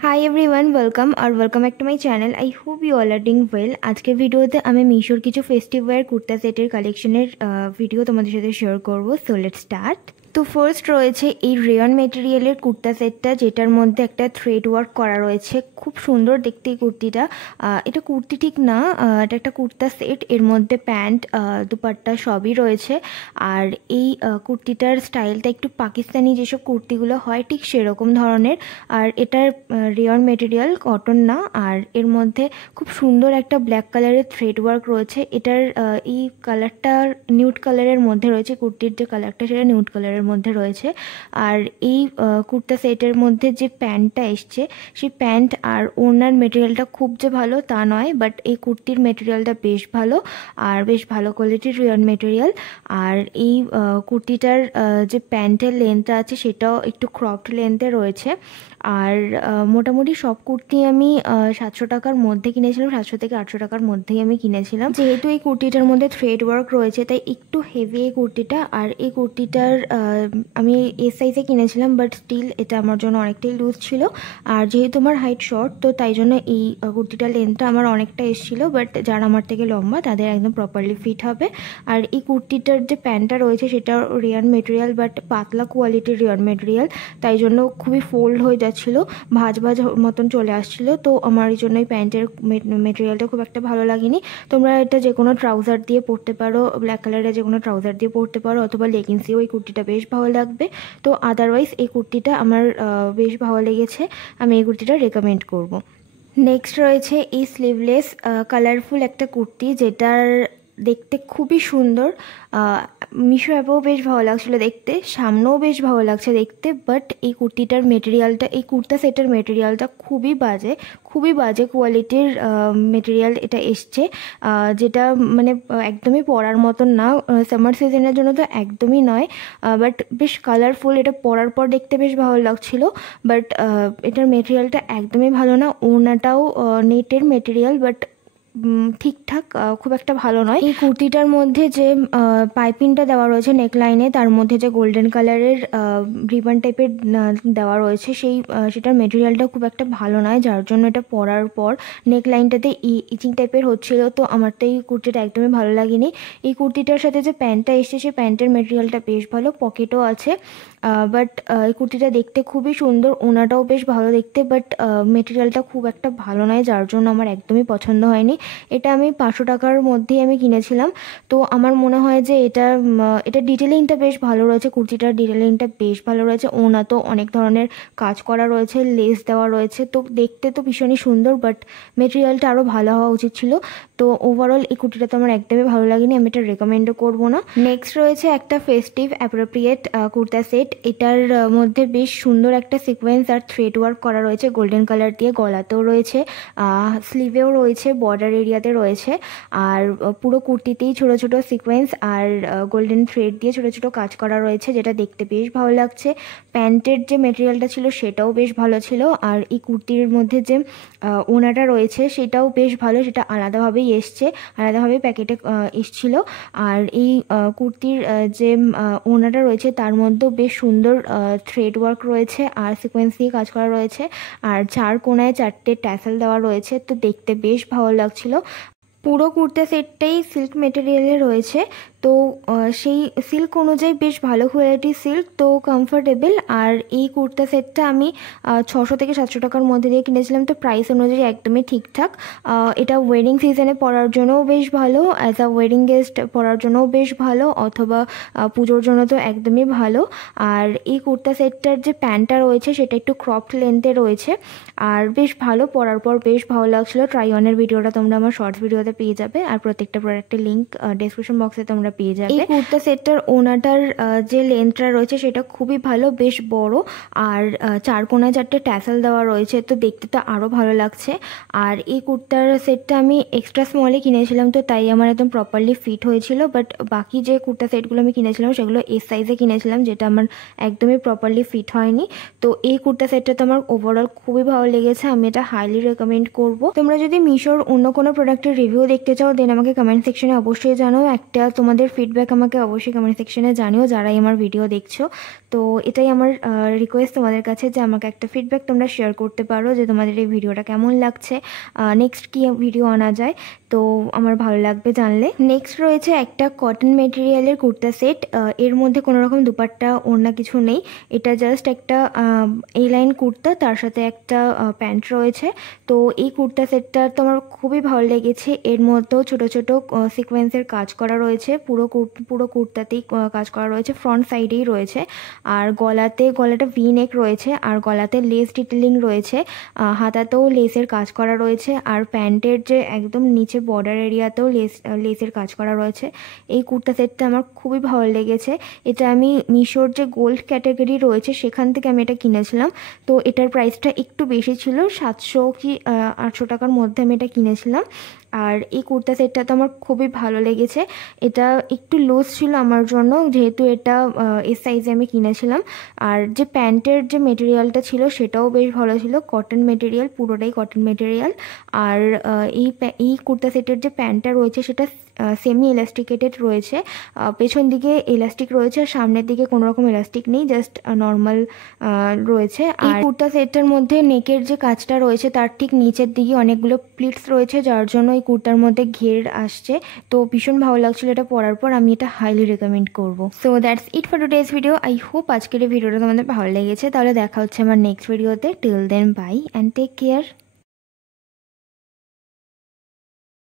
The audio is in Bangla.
Hi everyone, welcome back to my channel. I hope you all are doing well. আজকের ভিডিওতে আমি মিশোর কিছু ফেস্টিভ ওয়্যার কুর্তা সেটের কালেকশনের ভিডিও তোমাদের সাথে শেয়ার করব। So let's start. তো ফার্স্ট রয়েছে এই রেয়ন মেটেরিয়ালের কুর্তা সেটটা, যেটার মধ্যে একটা থ্রেড ওয়ার্ক করা রয়েছে। খুব সুন্দর দেখতে এই কুর্তিটা। এটা কুর্তি ঠিক না, এটা একটা কুর্তা সেট। এর মধ্যে প্যান্ট, দুপাট্টা সবই রয়েছে। আর এই কুর্তিটার স্টাইলটা একটু পাকিস্তানি যেসব কুর্তিগুলো হয় ঠিক সেরকম ধরনের। আর এটার রেয়ন মেটেরিয়াল, কটন না। আর এর মধ্যে খুব সুন্দর একটা ব্ল্যাক কালারের থ্রেড ওয়ার্ক রয়েছে। এটার এই কালারটা নিউড কালারের মধ্যে রয়েছে। কুর্তির যে কালারটা সেটা নিউড কালারের মধ্যে রয়েছে। আর এই কুর্তা সেটের মধ্যে যে প্যান্টটা এসছে, সেই প্যান্ট আর ওড়নার মেটেরিয়ালটা খুব যে ভালো তা নয়, বাট এই কুর্তির মেটেরিয়ালটা বেশ ভালো আর বেশ ভালো কোয়ালিটির রেয়ন মেটেরিয়াল। আর এই কুর্তিটার যে প্যান্টের লেন্থটা আছে সেটাও একটু ক্রপড লেন্থে রয়েছে। আর মোটামুটি সব কুর্তি আমি 700 টাকার মধ্যে কিনেছিলাম, 700 থেকে 800 টাকার মধ্যেই আমি কিনেছিলাম। যেহেতু এই কুর্তিটার মধ্যে থ্রেড ওয়ার্ক রয়েছে তাই একটু হেভি এই কুর্তিটা। আর এই কুর্তিটার আমি এস সাইজে কিনেছিলাম, বাট স্টিল এটা আমার জন্য অনেকটাই লুজ ছিল। আর যেহেতু আমার হাইট শর্ট, তো তাই জন্য এই কুর্তিটার লেন্থটা আমার অনেকটা এসেছিলো, বাট যারা আমার থেকে লম্বা তাদের একদম প্রপারলি ফিট হবে। আর এই কুর্তিটার যে প্যান্টটা রয়েছে সেটা রেয়ন মেটেরিয়াল, বাট পাতলা কোয়ালিটির রেয়ন মেটেরিয়াল, তাই জন্য খুবই ফোল্ড হয়ে যাচ্ছিলো, ভাঁজ মতন চলে আসছিলো। তো আমার এই জন্য এই প্যান্টের মেটেরিয়ালটা খুব একটা ভালো লাগেনি। তোমরা এটা যে কোনো ট্রাউজার দিয়ে পরতে পারো, ব্ল্যাক কালারের যে কোনো ট্রাউজার দিয়ে পরতে পারো, অথবা লেগিংসেও এই কুর্তিটা বেশ ভালো লাগবে। তো আদারওয়াইজ এই কুর্তিটা আমার বেশ ভালো লেগেছে, আমি এই কুর্তিটা রেকমেন্ড করব। নেক্সট রয়েছে এই স্লিভলেস কালারফুল একটা কুর্তি, যেটার দেখতে খুবই সুন্দর। মিশো অ্যাপেও বেশ ভালো লাগছিলো দেখতে, সামনেও বেশ ভালো লাগছে দেখতে। বাট এই কুর্তিটার মেটেরিয়ালটা, এই কুর্তা সেটের মেটেরিয়ালটা খুবই বাজে কোয়ালিটির মেটেরিয়াল এটা এসছে, যেটা মানে একদমই পরার মতন না। সামার সিজনের জন্য তো একদমই নয়। বাট বেশ কালারফুল, এটা পরার পর দেখতে বেশ ভালো লাগছিলো। বাট এটার মেটেরিয়ালটা একদমই ভালো না। ওড়নাটাও নেটের মেটেরিয়াল, বাট ঠিকঠাক, খুব একটা ভালো নয়। এই কুর্তিটার মধ্যে যে পাইপিংটা দেওয়া রয়েছে নেকলাইনে, তার মধ্যে যে গোল্ডেন কালারের রিবন টাইপের দেওয়া রয়েছে, সেটার মেটেরিয়ালটা খুব একটা ভালো নয়, যার জন্য এটা পরার পর নেকলাইনটাতে ইচিং টাইপের হচ্ছিল। তো আমার তো এই কুর্তিটা একদমই ভালো লাগেনি। এই কুর্তিটার সাথে যে প্যান্টটা এসছে, সেই প্যান্টের মেটেরিয়ালটা বেশ ভালো, পকেটও আছে। বাট এই কুর্তিটা দেখতে খুবই সুন্দর, ওনাটাও বেশ ভালো দেখতে, বাট মেটেরিয়ালটা খুব একটা ভালো নয়, যার জন্য আমার একদমই পছন্দ হয়নি। এটা আমি 500 টাকার মধ্যেই আমি কিনেছিলাম। তো আমার মনে হয় যে এটা ডিটেলিংটা বেশ ভালো রয়েছে, কুর্তিটার ডিটেলিংটা বেশ ভালো রয়েছে। ওনা তো অনেক ধরনের কাজ করা রয়েছে, লেস দেওয়া রয়েছে, তো দেখতে তো ভীষণই সুন্দর, বাট মেটেরিয়ালটা আরও ভালো হওয়া উচিত ছিল। তো ওভারঅল এই কুর্তিটা তো আমার একদমই ভালো লাগেনি, আমি এটা রেকমেন্ডও করবো না। নেক্সট রয়েছে একটা ফেস্টিভ অ্যাপ্রোপ্রিয়েট কুর্তা সেট। এটার মধ্যে বেশ সুন্দর একটা সিকোয়েন্স আর থ্রেড ওয়ার্ক করা রয়েছে গোল্ডেন কালার দিয়ে। গলাতেও রয়েছে, স্লিভেও রয়েছে, বর্ডার এরিয়াতে রয়েছে। আর পুরো কুর্তিতেই ছোট ছোট সিকোয়েন্স আর গোল্ডেন থ্রেড দিয়ে ছোট ছোট কাজ করা রয়েছে, যেটা দেখতে বেশ ভালো লাগছে। প্যান্টের যে মেটেরিয়ালটা ছিল সেটাও বেশ ভালো ছিল। আর এই কুর্তির মধ্যে যে ওনাটা রয়েছে সেটাও বেশ ভালো, সেটা আলাদাভাবেই আলাদাভাবে প্যাকেটে এসছিল। আর এই কুর্তির যে ওনাটা রয়েছে তার মধ্যেও বেশ সুন্দর থ্রেড ওয়ার্ক রয়েছে আর সিকোয়েন্স দিয়ে কাজ করা রয়েছে। আর 4 কোণায় 4টে ট্যাসেল দেওয়া রয়েছে, তো দেখতে বেশ ভালো লাগছিল। পুরো কুর্তা সেটটাই সিল্ক মেটেরিয়ালে রয়েছে, তো সেই সিল্ক অনুযায়ী বেশ ভালো কোয়ালিটির সিল্ক, তো কমফোর্টেবল। আর এই কুর্তা সেটটা আমি 600 থেকে 700 টাকার মধ্যে দিয়ে কিনেছিলাম, তো প্রাইস অনুযায়ী একদমই ঠিকঠাক। এটা ওয়েডিং সিজনে পরার জন্যও বেশ ভালো, অ্যাজ আ ওয়েডিং গেস্ট পরার জন্যও বেশ ভালো, অথবা পুজোর জন্য তো একদমই ভালো। আর এই কুর্তা সেটটার যে প্যান্টটা রয়েছে সেটা একটু ক্রপড লেন্থে রয়েছে, আর বেশ ভালো, পরার পর বেশ ভালো লাগছিলো। ট্রাই অনের ভিডিওটা তোমরা আমার শর্টস ভিডিওতে পেয়ে যাবে, আর প্রত্যেকটা প্রোডাক্টের লিঙ্ক ডেসক্রিপশন বক্সে তোমরা পেয়ে যাবে। এই কুর্তা সেটটার ওনাটার যে লেন্থটা রয়েছে সেটা খুবই ভালো, বেশ বড়। আর 4 কোণায় 4টে ট্যাসেল দেওয়া রয়েছে, তো দেখতে তো আরও ভালো লাগছে। আর এই কুর্তার সেটটা আমি এক্সট্রা স্মলে কিনেছিলাম, তো তাই আমার একদম প্রপারলি ফিট হয়েছিল। বাট বাকি যে কুর্তা সেটগুলো আমি কিনেছিলাম সেগুলো এস সাইজে কিনেছিলাম, যেটা আমার একদমই প্রপারলি ফিট হয়নি। তো এই কুর্তা সেটটা তো আমার ওভারঅল খুবই ভালো লেগেছে, আমি এটা হাইলি রেকমেন্ড করব। তোমরা যদি মিশোর অন্য কোনো প্রোডাক্টের রিভিউ দেখতে চাও, দেন আমাকে কমেন্ট সেকশনে অবশ্যই জানাও। একটা তোমাদের তোমাদের ফিডব্যাক আমাকে অবশ্যই কমেন্ট সেকশনে জানিও যারাই আমার ভিডিও দেখছো। তো এটাই আমার রিকোয়েস্ট তোমাদের কাছে যে আমাকে একটা ফিডব্যাক তোমরা শেয়ার করতে পারো যে তোমাদের এই ভিডিওটা কেমন লাগছে, নেক্সট কী ভিডিও আনা যায়, তো আমার ভালো লাগবে জানলে। নেক্সট রয়েছে একটা কটন মেটেরিয়ালের কুর্তা সেট। এর মধ্যে কোনো রকম দুপাট্টা ওড়না কিছু নেই, এটা জাস্ট একটা এই লাইন কুর্তা, তার সাথে একটা প্যান্ট রয়েছে। তো এই কুর্তা সেটটা তো আমার খুবই ভালো লেগেছে। এর মধ্যেও ছোট ছোট সিকোয়েন্সের কাজ করা রয়েছে, পুরো কুর্তাতেই কাজ করা রয়েছে, ফ্রন্ট সাইডেই রয়েছে। আর গলাটা ভি নেক রয়েছে, আর গলাতে লেস ডিটেলিং রয়েছে, হাতাতেও লেসের কাজ করা রয়েছে, আর প্যান্টের যে একদম নিচে বর্ডার এরিয়াতেও লেসের কাজ করা রয়েছে। এই কুর্তা সেটটা আমার খুবই ভালো লেগেছে। এটা আমি মিশোর যে গোল্ড ক্যাটাগরি রয়েছে সেখান থেকে আমি এটা কিনেছিলাম। তো এটার প্রাইসটা একটু বেশি ছিল, 700 কি 800 টাকার মধ্যে আমি এটা কিনেছিলাম। আর এই কুর্তা সেটটা তো আমার খুবই ভালো লেগেছে। এটা একটু লুজ ছিল আমার জন্য, যেহেতু এটা এস সাইজে আমি কিনেছিলাম। আর যে প্যান্টের যে মেটেরিয়ালটা ছিল সেটাও বেশ ভালো ছিল, কটন মেটেরিয়াল, পুরোটাই কটন মেটেরিয়াল। আর এই কুর্তা সেটের যে প্যান্টটা রয়েছে সেটা সেমি এলাস্টিকেটেড রয়েছে, পেছন দিকে এলাস্টিক রয়েছে, আর সামনের দিকে কোনো রকম এলাস্টিক নেই, জাস্ট নর্মাল রয়েছে। আর কুর্তা সেটটার মধ্যে নেকের যে কাজটা রয়েছে তার ঠিক নিচের দিকে অনেকগুলো প্লিটস রয়েছে, যার জন্য এই কুর্তার মধ্যে ঘের আসছে। তো ভীষণ ভালো লাগছিল এটা পরার পর, আমি এটা হাইলি রেকমেন্ড করবো। So that's it for today's video. I hope আজকের এই ভিডিওটা তোমাদের ভালো লেগেছে। তাহলে দেখা হচ্ছে আমার নেক্সট ভিডিওতে। Till then bye and take care.